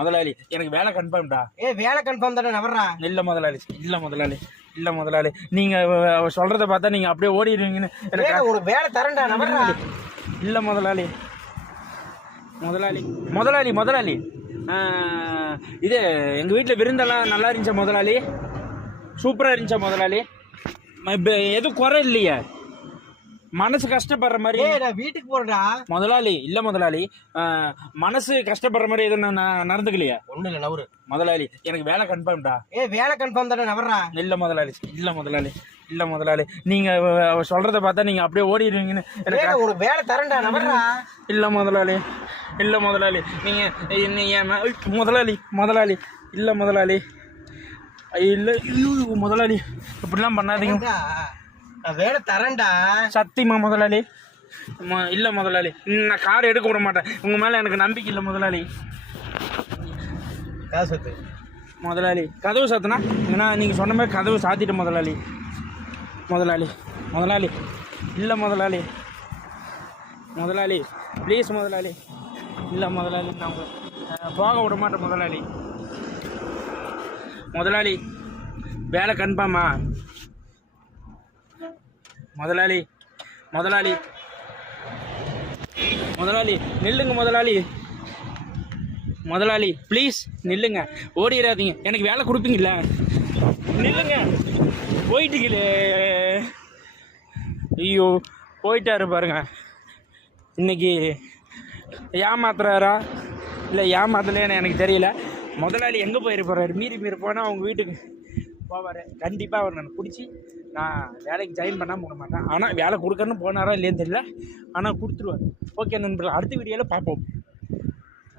முதலாளி எனக்கு வேலை கன்ஃபார்ம்டா ஏ வேலை கன்ஃபார்ம் தானே நவர்றா இல்ல முதலாளி இல்ல முதலாளி இல்ல முதலாளி. நீங்க அவ- அவ சொல்றத பார்த்தா நீங்க அப்படியே ஓடிடுவீங்கன்னு எனக்கு உனக்கு வேலை தரேன்டா நவர்றா இல்ல முதலாளி. முதலாளி முதலாளி முதலாளி. இது எங்க வீட்டுல விருந்தெல்லாம் நல்லா இருந்துச்சா முதலாளி? சூப்பரா இருந்துச்சா முதலாளி? எதுவும் குறை இல்லையே. மனசு கஷ்டப்படுற மாதிரி நான் வீட்டுக்கு போறேன்டா. முதலாளி இல்ல முதலாளி மனசு கஷ்டப்படுற மாதிரி எதுவும் நடந்துக்கலையா? ஒண்ணு இல்ல நவரு. முதலாளி எனக்கு வேலை கன்ஃபார்ம்டா ஏ வேலை கன்ஃபார்ம் தானே நவர்றா இல்ல முதலாளி இல்ல முதலாளி இல்ல முதலாளி. நீங்க சொல்றத பார்த்தா நீங்க அப்படியே ஓடிடுவீங்கன்னு எனக்கு உனக்கு வேலை தரேன்டா நவர்றா இல்ல முதலாளி இல்ல முதலாளி. நீங்க முதலாளி முதலாளி இல்ல முதலாளி. இல்ல முதலாளி இப்படிலாம் பண்ணாதீங்க. வேலை தரேன்டா. சத்தியமா முதலாளி. ம- இல்ல முதலாளி. நான் கார் எடுக்க விட மாட்டேன். உங்க மேல எனக்கு நம்பிக்கை இல்ல முதலாளி. காசு வத்து முதலாளி கதவு சாத்தினா? ஏன்னா நீங்க சொன்ன மாதிரி கதவு சாத்திட்டு முதலாளி. முதலாளி முதலாளி. இல்ல முதலாளி. முதலாளி ப்ளீஸ் முதலாளி. இல்ல முதலாளி நான் போக விட மாட்டேன் முதலாளி. முதலாளி வேலை கன்ஃபார்மா? முதலாளி முதலாளி. முதலாளி நில்லுங்க முதலாளி. முதலாளி ப்ளீஸ் நில்லுங்க. ஓடிடாதீங்க எனக்கு வேலை கொடுப்பீங்கல்ல? நில்லுங்க. போயிட்டீங்களே. ஐயோ போயிட்டாரு பாருங்க. இன்னைக்கு ஏமாத்துறாரா? இல்லை ஏமாத்தலைன்னு எனக்கு தெரியல. முதலாளி எங்கே போயிருப்பாரு? மீறி மீறி போனால் அவங்க வீட்டுக்கு போவார் கண்டிப்பாக அவர் நான் பிடிச்சி நான் வேலைக்கு ஜாயின் பண்ணாமல் போக மாட்டேன். ஆனால் வேலை கொடுக்கணும்னு போனாரா இல்லையான்னு தெரியல. ஆனால் கொடுத்துருவார். ஓகே நண்பர்கள் அடுத்த வீடியோவில் பார்ப்போம்.